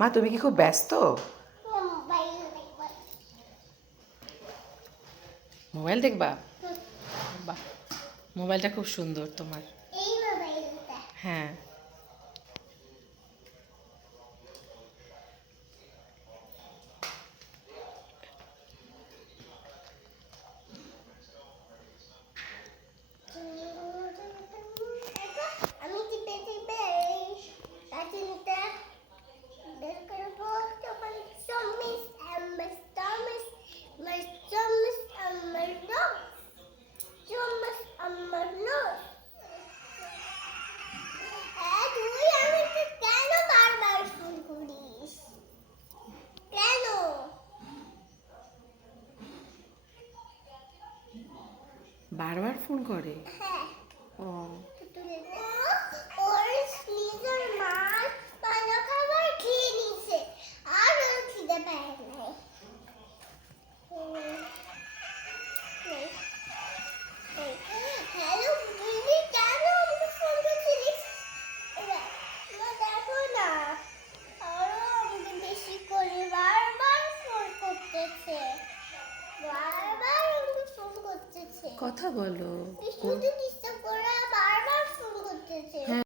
মা তুমি কি খুব ব্যস্ত? মোবাইল দেখবা? বাহ, মোবাইলটা খুব সুন্দর তোমার। হ্যাঁ। বারবার ফোন করে? ও কথা বলো। শুধু ডিস্টার্ব করে বারবার ফোন করতেছে। হ্যাঁ।